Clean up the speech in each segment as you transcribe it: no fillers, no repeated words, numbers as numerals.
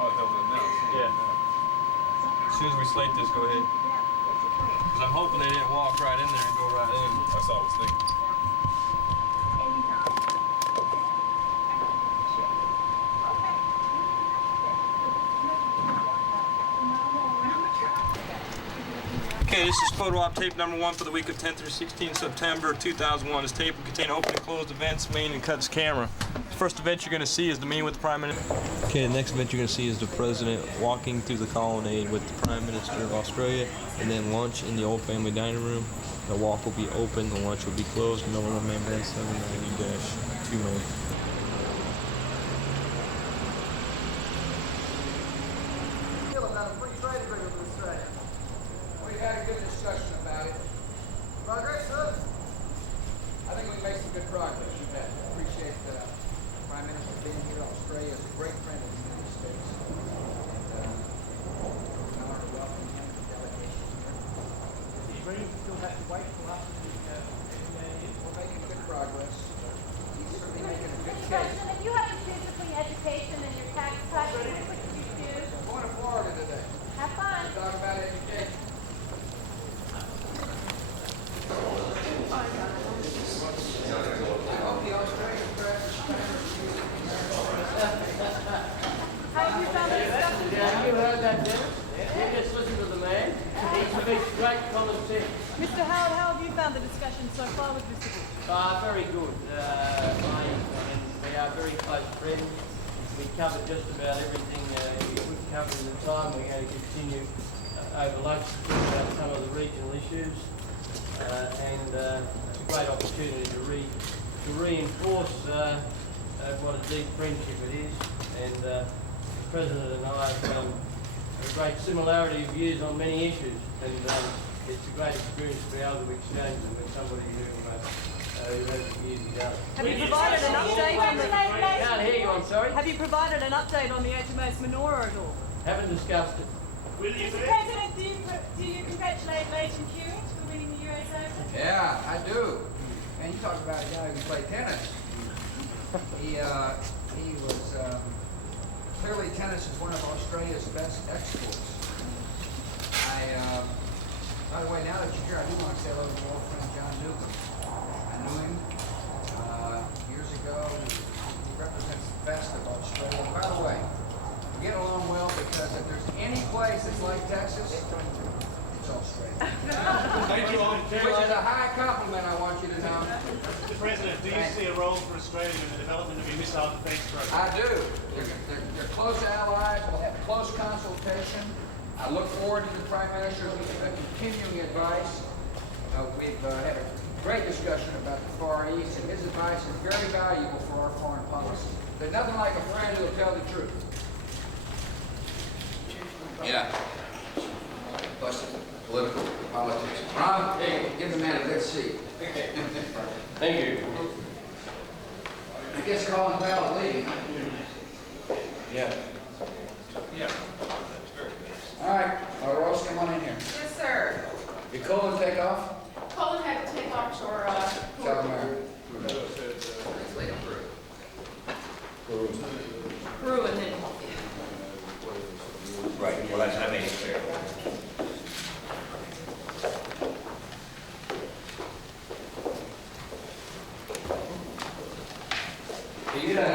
Yeah. As soon as we slate this, go ahead. Because I'm hoping they didn't walk right in there and go right in. That's all I was thinking. Okay, this is photo op tape number 1 for the week of 10th through 16th September 2001. This tape will contain open and closed events, main and cuts camera. The first event you're going to see is the meeting with the Prime Minister. Okay, the next event you're going to see is the President walking through the colonnade with the Prime Minister of Australia, and then lunch in the old family dining room. The walk will be open, the lunch will be closed. Number 1 man band 790-2 man. About a free trade agreement with Australia. We had a good discussion about it. Progress, sir? I think we made some good progress. You bet. I appreciate the Prime Minister being here. Australia is a great friend of the United States. And it's an honor to welcome him to the delegation here. Is he ready? Still have to wait till after the We're making good progress. He's certainly making a good case. If you have to choose between education and your tax cuts, which would you choose? I'm going to Florida today. Have fun. Talk about education. I hope the Australian press is How have you found the discussion? Yeah, you heard that, Dennis? You just listen to the man. He speaks great common sense. Mr. Howard, how have you found the discussion so far with Mr. Bush? Very good. We are very close friends. We covered just about everything we could cover in the time. We're going to continue over lunch to talk about some of the regional issues. It's a great opportunity to reinforce what a deep friendship it is. And the President and I have a great similarity of views on many issues. And it's a great experience to be able to exchange them with somebody who has the views he does. Have you provided an update on the... Can't hear you, I'm sorry. Have you provided an update on the HMAS menorah at all? Haven't discussed it. Mr. President, do you congratulate Leighton Hewitt for winning the US Open? Yeah, I do. And you talk about a guy who can play tennis. He was clearly tennis is one of Australia's best exports. By the way, now that you're here, I do want to say hello to my old friend John Newcomb. I knew him years ago. He represents the best of Australia. By the way, we get along well because if there's any place that's like Texas, it's Australia. Thank you all. Which is a high compliment, I want you to know. Mr. President, do you see a role for Australia in the development of a missile defence program? I do. They're close allies. We'll have close consultation. I look forward to the Prime Minister's continuing advice. We've had a great discussion about the Far East, and his advice is very valuable for our foreign policy. There's nothing like a friend who will tell the truth. Yeah. Plus political politics. Ron, hey, give the man a good seat. Thank you. I guess Colin Powell is leaving. Yeah. Yeah. All right, Rose, come on in here. Yes, sir. You Colin take off? Colin had to take off for Tell him Peru and then Right, well, that's, I made it clear. You don't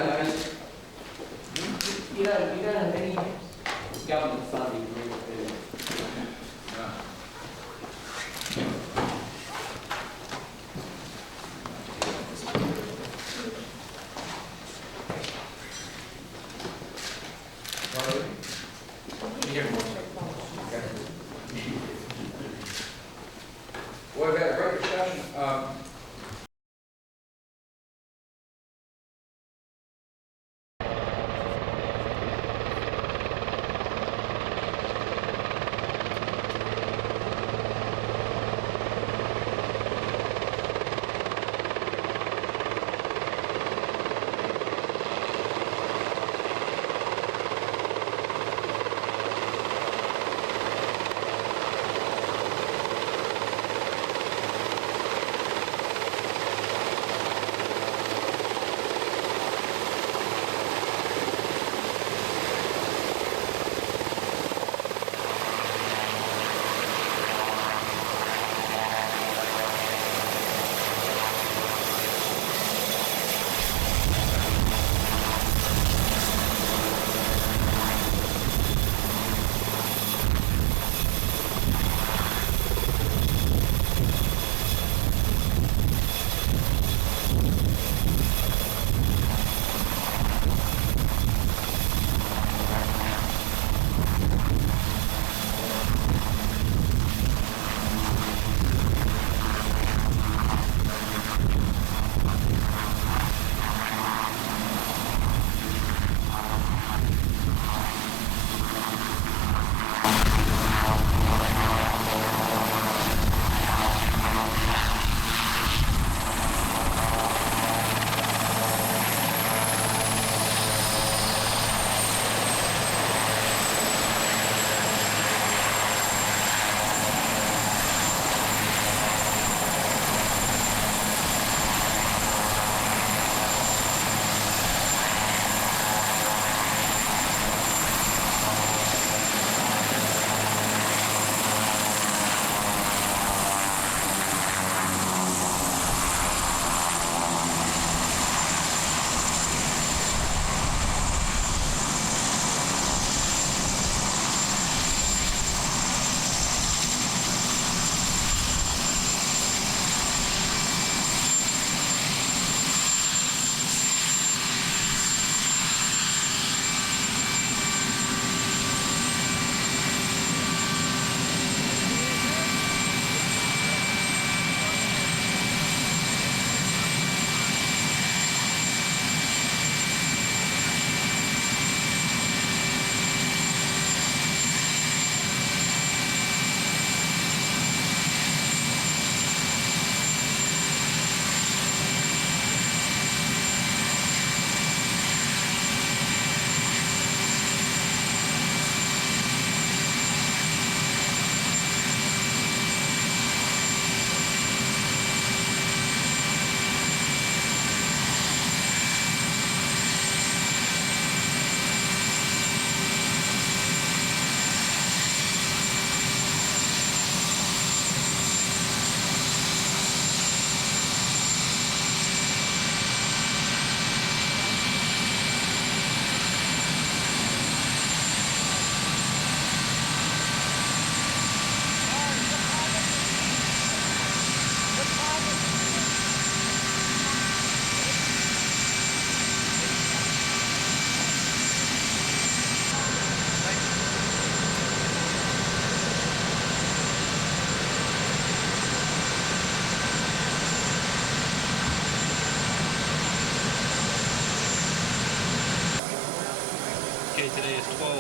have any government funding for it. Well, we've had a great discussion.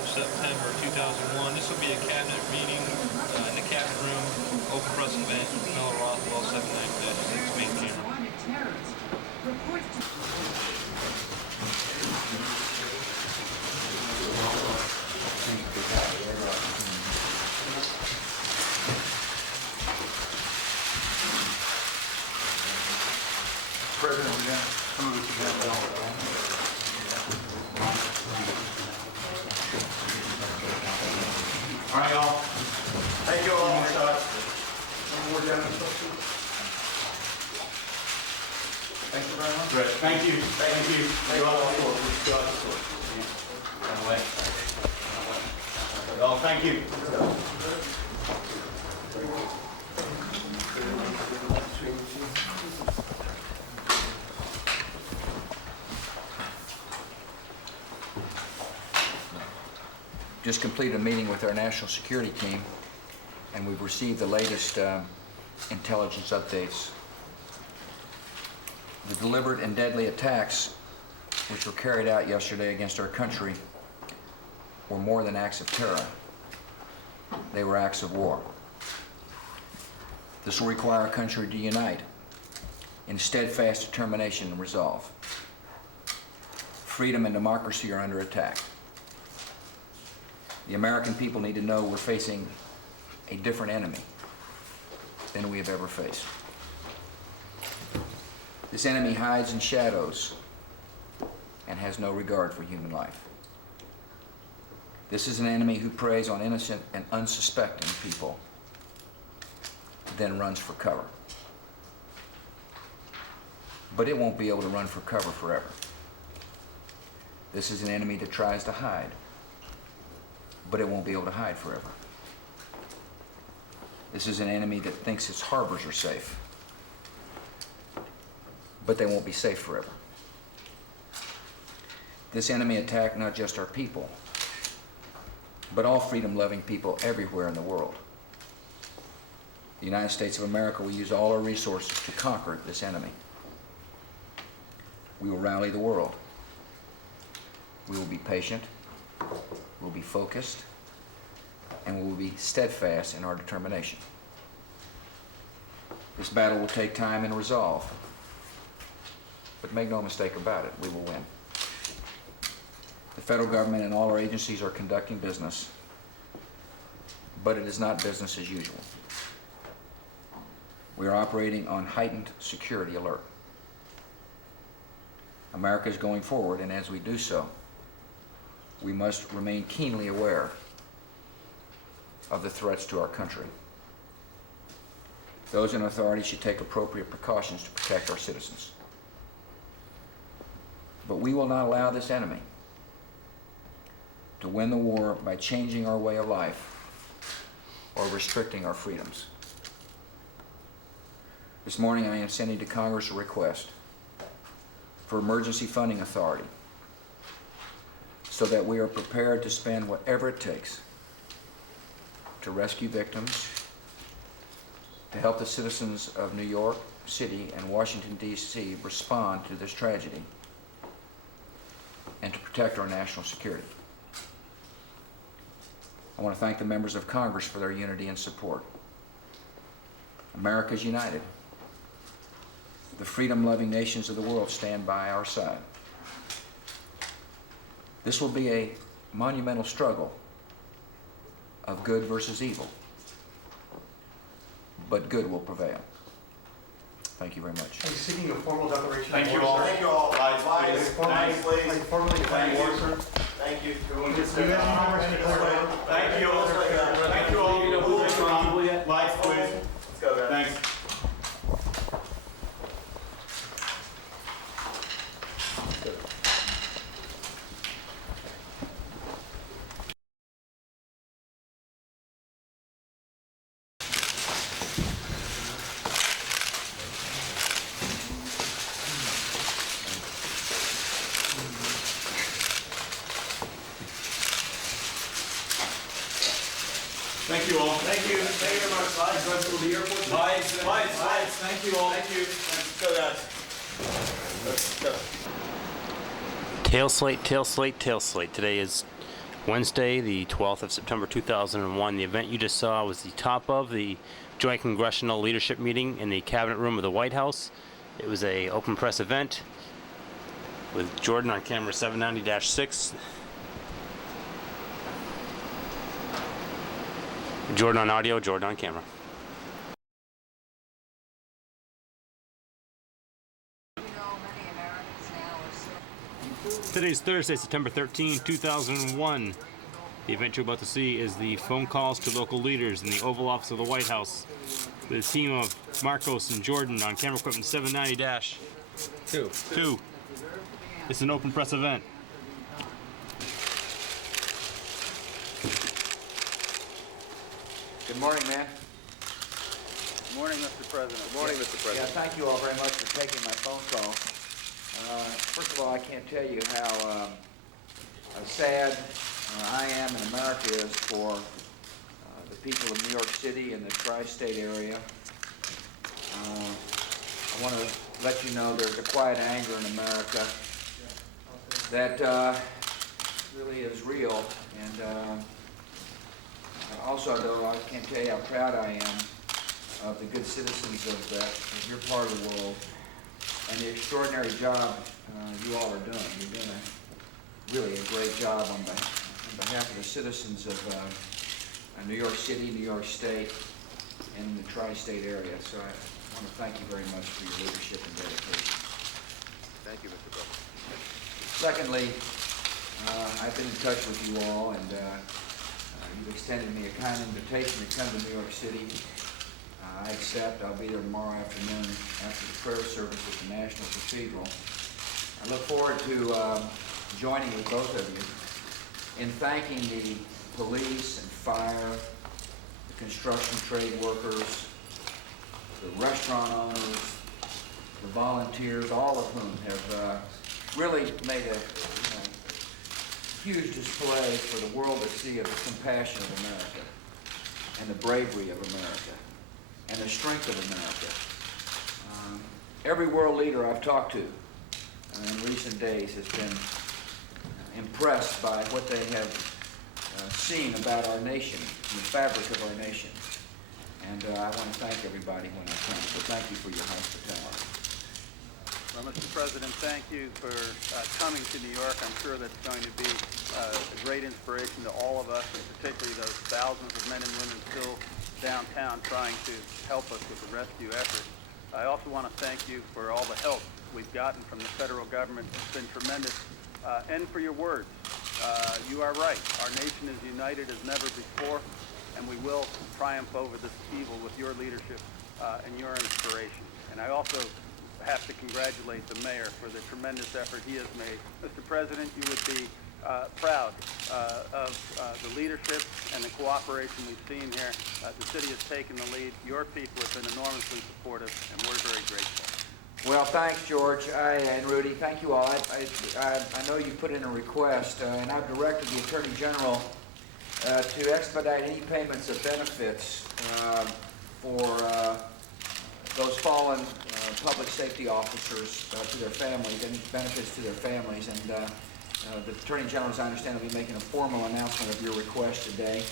September 2001. This will be a cabinet meeting in the cabinet room, open press event, Miller Rothwell 790-6 main camera. President, we got some of this down. All right, y'all. Thank you all. One more down. Thank you very much. Great. Thank you. Thank you. Thank you all. Well, thank you. Just completed a meeting with our national security team, and we've received the latest intelligence updates. The deliberate and deadly attacks which were carried out yesterday against our country were more than acts of terror. They were acts of war. This will require our country to unite in steadfast determination and resolve. Freedom and democracy are under attack. The American people need to know we're facing a different enemy than we have ever faced. This enemy hides in shadows and has no regard for human life. This is an enemy who preys on innocent and unsuspecting people, then runs for cover. But it won't be able to run for cover forever. This is an enemy that tries to hide, but it won't be able to hide forever. This is an enemy that thinks its harbors are safe, but they won't be safe forever. This enemy attacked not just our people, but all freedom-loving people everywhere in the world. The United States of America will use all our resources to conquer this enemy. We will rally the world. We will be patient. We'll be focused, and we will be steadfast in our determination. This battle will take time and resolve, but make no mistake about it, we will win. The federal government and all our agencies are conducting business, but it is not business as usual. We are operating on heightened security alert. America is going forward, and as we do so, we must remain keenly aware of the threats to our country. Those in authority should take appropriate precautions to protect our citizens. But we will not allow this enemy to win the war by changing our way of life or restricting our freedoms. This morning I am sending to Congress a request for emergency funding authority so that we are prepared to spend whatever it takes to rescue victims, to help the citizens of New York City and Washington, D.C. respond to this tragedy, and to protect our national security. I want to thank the members of Congress for their unity and support. America is united. The freedom-loving nations of the world stand by our side. This will be a monumental struggle of good versus evil, but good will prevail. Thank you very much. Are you seeking a formal declaration? Thank you all. Thank you all. Lights, please. Lights, please. Formally declare Thank war, you. sir? Thank you. Everyone Do gets you their have any numbers to declare war? Thank you all. Thank you all. Lights, please. Let's go, guys. Thanks. Thank you all. Thank you. Thank you very much. Lights, let's go to the airport. Lights. Thank you all. Thank you. Let's go, guys. Let's go. Tail slate, tail slate, tail slate. Today is Wednesday, the 12th of September 2001. The event you just saw was the top of the Joint Congressional Leadership Meeting in the Cabinet Room of the White House. It was an open press event with Jordan on camera 790-6. Jordan on audio, Jordan on camera. Today's Thursday, September 13, 2001. The event you're about to see is the phone calls to local leaders in the Oval Office of the White House with a team of Marcos and Jordan on camera equipment 790-2. It's an open press event. Good morning, man. Good morning, Mr. President. Good morning, Mr. Yeah, President. thank you all very much for taking my phone call. First of all, I can't tell you how sad I am and America is for the people of New York City and the tri-state area. I want to let you know there's a quiet anger in America that really is real. And also, though, I can't tell you how proud I am of the good citizens of your part of the world and the extraordinary job you all are doing. You're doing really a great job on behalf of the citizens of New York City, New York State, and the tri-state area. So I want to thank you very much for your leadership and dedication. Thank you, Mr. President. Secondly, I've been in touch with you all, and you've extended me a kind invitation to come to New York City. I accept. I'll be there tomorrow afternoon after the prayer service at the National Cathedral. I look forward to joining with both of you in thanking the police and fire, the construction trade workers, the restaurant owners, the volunteers, all of whom have really made a huge display for the world to see of the compassion of America and the bravery of America and the strength of America. Every world leader I've talked to in recent days has been impressed by what they have seen about our nation and the fabric of our nation. And I want to thank everybody when I come. So thank you for your hospitality. Well, Mr. President, thank you for coming to New York. I'm sure that's going to be a great inspiration to all of us, and particularly those thousands of men and women still downtown trying to help us with the rescue effort. I also want to thank you for all the help we've gotten from the federal government. It's been tremendous. And for your words. You are right. Our nation is united as never before, and we will triumph over this evil with your leadership and your inspiration. And I also have to congratulate the mayor for the tremendous effort he has made. Mr. President, you would be proud of the leadership and the cooperation we've seen here. The city has taken the lead. Your people have been enormously supportive, and we're very grateful. Well, thanks, George and Rudy. Thank you all. I know you put in a request, and I've directed the Attorney General to expedite any payments of benefits for those fallen public safety officers to their families, any benefits to their families. And the Attorney General, as I understand, will be making a formal announcement of your request today.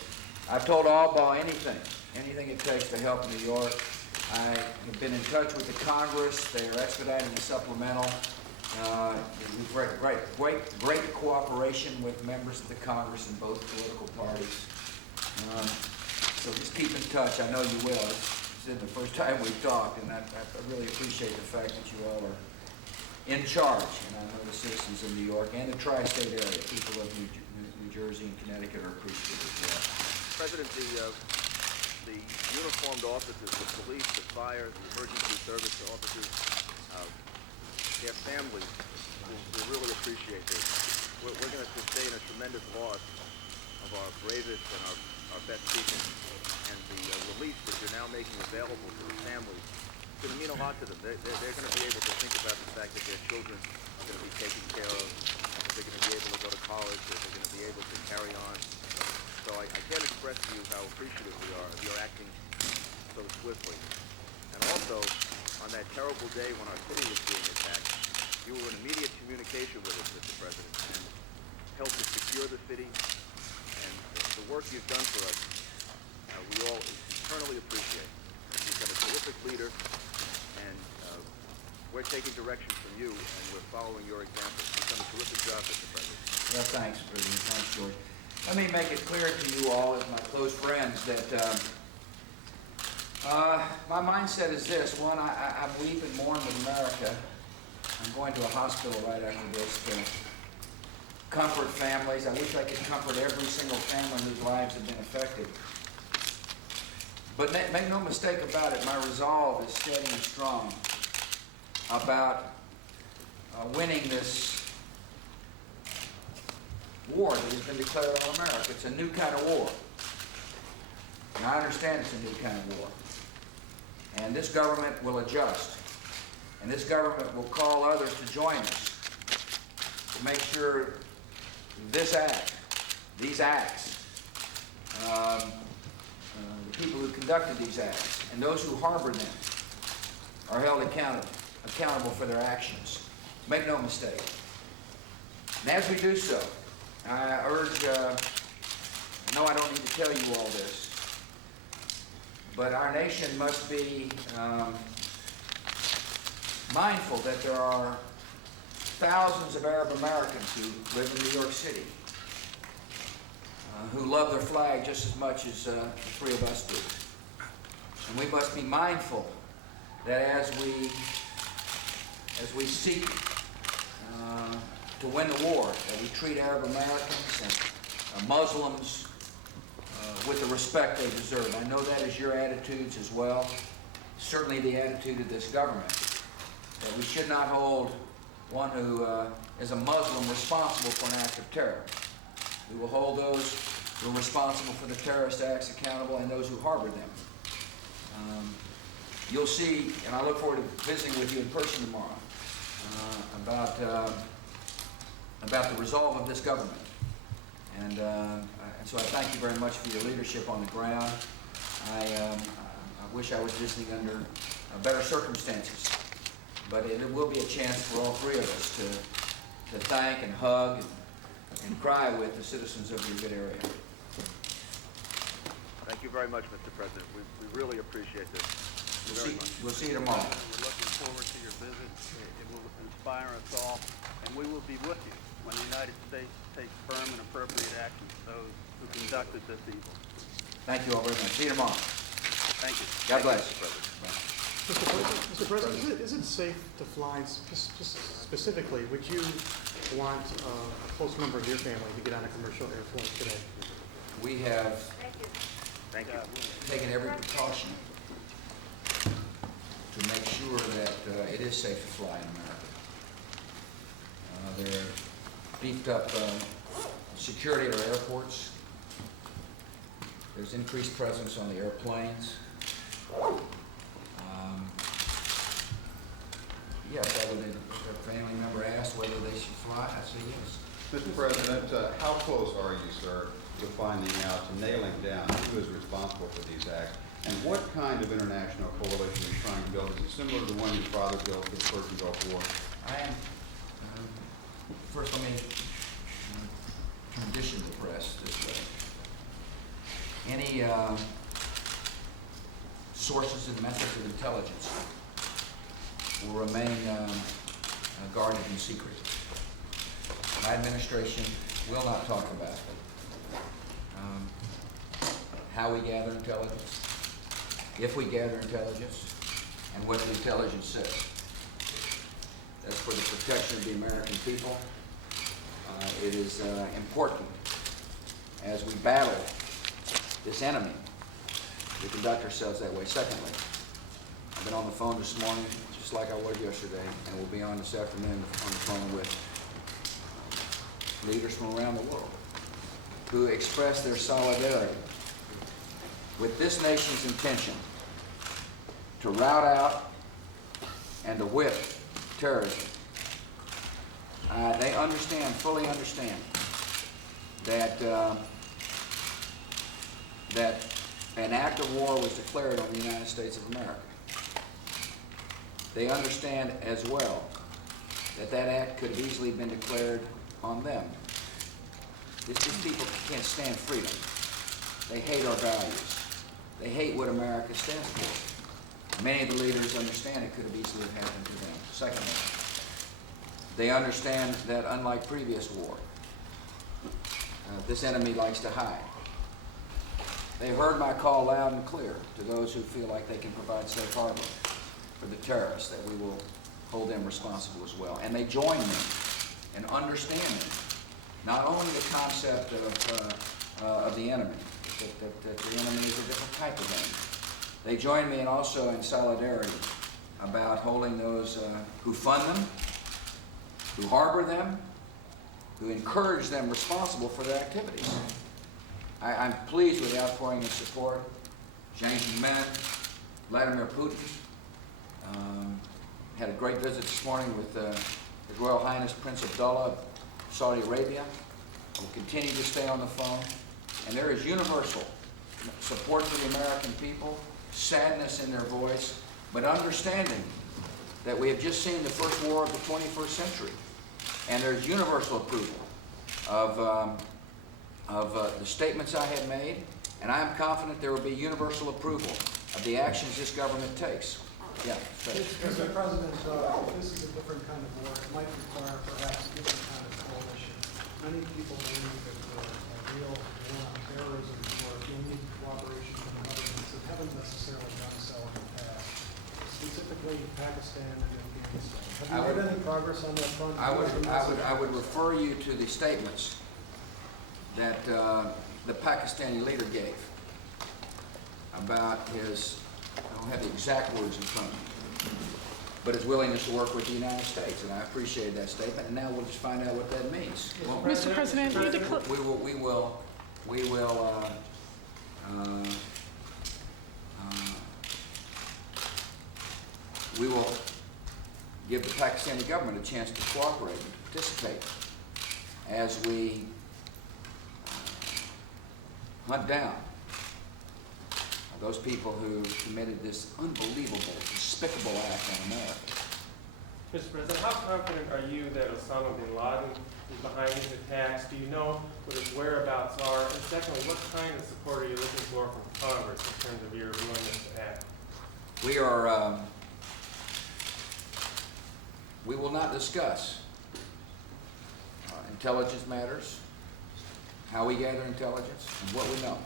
I've told Albaugh anything it takes to help New York. I have been in touch with the Congress. They are expediting the supplemental. Great cooperation with members of the Congress in both political parties. So just keep in touch. I know you will. This isn't the first time we've talked, and I really appreciate the fact that you all are in charge. And I know the citizens of New York and the tri-state area, people of New Jersey and Connecticut, are appreciative as well. President, the uniformed officers, the police, the fire, the emergency service officers, their families will really appreciate this. We're going to sustain a tremendous loss of our bravest and our best people. And the relief that you're now making available to the families is going to mean a lot to them. They're going to be able to think about the fact that their children are going to be taken care of, that they're going to be able to go to college, that they're going to be able to carry on. So I can't express to you how appreciative we are of your acting so swiftly. And also, on that terrible day when our city was being attacked, you were in immediate communication with us, Mr. President, and helped to secure the city, the work you've done for us, we all eternally appreciate. You've been a terrific leader, and we're taking direction from you, and we're following your example. You've done a terrific job, Mr. President. Well, thanks, President. Thanks, George. Let me make it clear to you all, as my close friends, that my mindset is this. One, I weep and mourn with America. I'm going to a hospital right after this to comfort families. I wish I could comfort every single family whose lives have been affected. But make no mistake about it, my resolve is steady and strong about winning this war that has been declared on America. It's a new kind of war. And I understand it's a new kind of war. And this government will adjust. And this government will call others to join us to make sure this act, these acts, the people who conducted these acts, and those who harbored them are held accountable for their actions. Make no mistake. And as we do so, I urge, no, I don't need to tell you all this, but our nation must be mindful that there are thousands of Arab Americans who live in New York City, who love their flag just as much as the three of us do. And we must be mindful that as we seek to win the war, that we treat Arab Americans and Muslims with the respect they deserve. I know that is your attitudes as well, certainly the attitude of this government, that we should not hold one who is a Muslim responsible for an act of terror. We will hold those who are responsible for the terrorist acts accountable and those who harbor them. You'll see, and I look forward to visiting with you in person tomorrow, about the resolve of this government. And so I thank you very much for your leadership on the ground. I wish I was visiting under better circumstances, but it will be a chance for all three of us to thank and hug and cry with the citizens of your good area. Thank you very much, Mr. President. We really appreciate this. We'll see you tomorrow. We're looking forward to your visit. It will inspire us all, and we will be with you when the United States takes firm and appropriate action to those who conducted this evil. Thank you all very much. See you tomorrow. Thank you. God bless. Mr. President, is it safe to fly, just specifically, would you want a close member of your family to get on a commercial airplane today? We have Thank you. taken every precaution to make sure that it is safe to fly in America. There are beefed up security at our airports. There's increased presence on the airplanes. Yes, if a family member asked whether they should fly, I say yes. Mr. President, how close are you, sir, to finding out, to nailing down who is responsible for these acts? And what kind of international coalition are you trying to build? Is it similar to the one your father built for the Persian Gulf War? I am, first let me condition the press this way. Any sources and methods of intelligence will remain guarded in secret. My administration will not talk about how we gather intelligence, if we gather intelligence, and what the intelligence says. That's for the protection of the American people. It is important as we battle this enemy to conduct ourselves that way. Secondly, I've been on the phone this morning, just like I was yesterday, and will be on this afternoon on the phone with leaders from around the world who express their solidarity with this nation's intention to rout out and to whip terrorism. They understand, fully understand, that that an act of war was declared on the United States of America. They understand as well that that act could have easily been declared on them. These people can't stand freedom. They hate our values. They hate what America stands for. Many of the leaders understand it could have easily happened to them. Secondly, they understand that unlike previous war, this enemy likes to hide. They heard my call loud and clear to those who feel like they can provide safe harbor for the terrorists, that we will hold them responsible as well. And they join me in understanding not only the concept of the enemy, that the enemy is a different type of enemy. They join me also in solidarity about holding those who fund them, who harbor them, who encourage them responsible for their activities. I'm pleased with the outpouring of support. Jiang Zemin, Vladimir Putin. Had a great visit this morning with His Royal Highness Prince Abdullah of Saudi Arabia. We'll continue to stay on the phone. And there is universal support for the American people, sadness in their voice, but understanding that we have just seen the first war of the 21st century. And there's universal approval of the statements I have made, and I am confident there will be universal approval of the actions this government takes. Yeah. Mr. President, this is a different kind of war. It might require perhaps a different kind of coalition. Many people believe that a real war on terrorism will need cooperation from governments that haven't necessarily done so in the past, specifically Pakistan and Afghanistan. Have you made any progress on that front? I would refer you to the statements that the Pakistani leader gave about his, I don't have the exact words in front of me, but his willingness to work with the United States, and I appreciate that statement. And now we'll just find out what that means. Mr. President, we will give the Pakistani government a chance to cooperate and participate as we hunt down those people who committed this unbelievable, despicable act on America. Mr. President, how confident are you that Osama bin Laden is behind these attacks? Do you know what his whereabouts are? And secondly, what kind of support are you looking for from Congress in terms of your willingness to act? We will not discuss intelligence matters, how we gather intelligence, and what we know.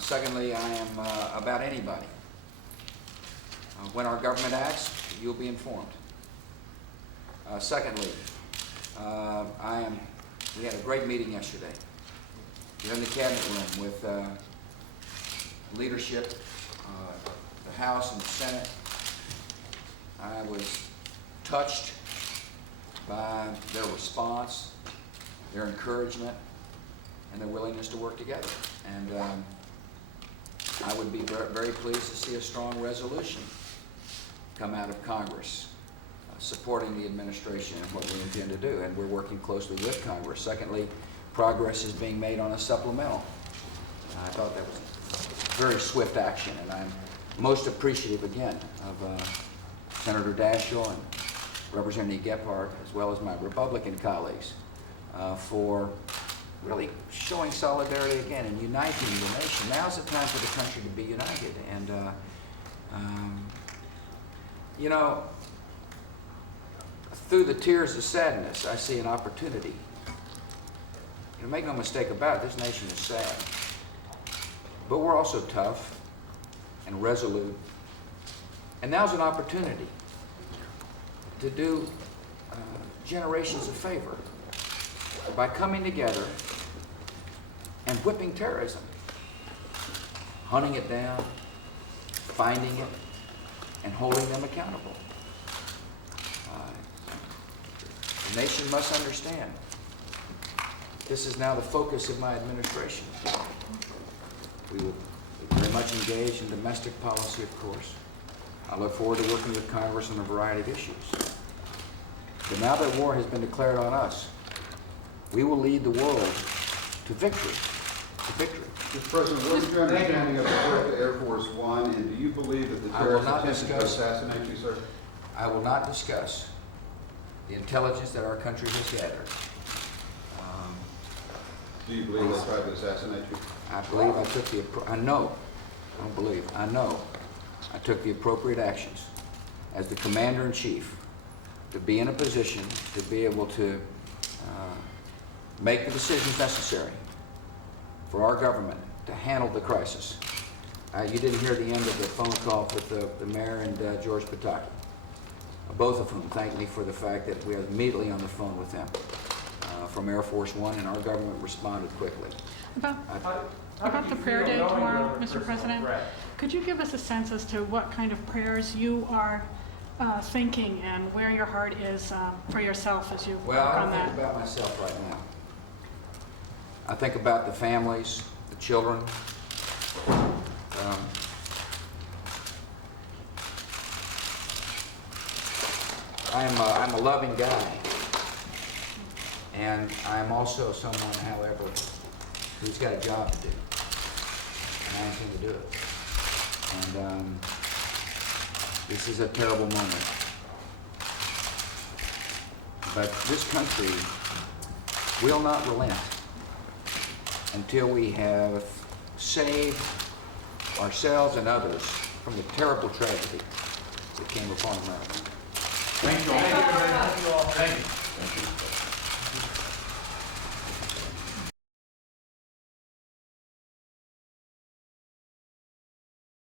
Secondly, I am about anybody. When our government acts, you'll be informed. Secondly, we had a great meeting yesterday here in the cabinet room with leadership, the House and the Senate. I was touched by their response, their encouragement, and their willingness to work together. And I would be very pleased to see a strong resolution come out of Congress supporting the administration and what we intend to do, and we're working closely with Congress. Secondly, progress is being made on a supplemental. I thought that was very swift action, and I'm most appreciative again of Senator Daschle and Representative Gephardt, as well as my Republican colleagues, for really showing solidarity again and uniting the nation. Now's the time for the country to be united. And, you know, through the tears of sadness, I see an opportunity. You know, make no mistake about it, this nation is sad. But we're also tough and resolute. And now's an opportunity to do generations a favor by coming together and whipping terrorism, hunting it down, finding it, and holding them accountable. The nation must understand this is now the focus of my administration. We will be very much engaged in domestic policy, of course. I look forward to working with Congress on a variety of issues. But now that war has been declared on us, we will lead the world to victory. Mr. President, what is your understanding of the threat to Air Force One, and do you believe that the terrorists attempted to assassinate you, sir? I will not discuss the intelligence that our country has gathered. Do you believe they tried to assassinate you? I believe I took I know, I don't believe, I know I took the appropriate actions as the commander-in-chief to be in a position to be able to make the decisions necessary for our government to handle the crisis. You didn't hear the end of the phone call with the mayor and George Pataki, both of whom thanked me for the fact that we were immediately on the phone with them from Air Force One, and our government responded quickly. About the prayer day tomorrow, Mr. President, could you give us a sense as to what kind of prayers you are thinking and where your heart is for yourself as you work on that? Well, I don't think about myself right now. I think about the families, the children. I'm a loving guy, and I'm also someone, however, who's got a job to do, and I intend to do it. And this is a terrible moment, but this country will not relent until we have saved ourselves and others from the terrible tragedy that came upon America. Thank you all. Thank you all. Thank you.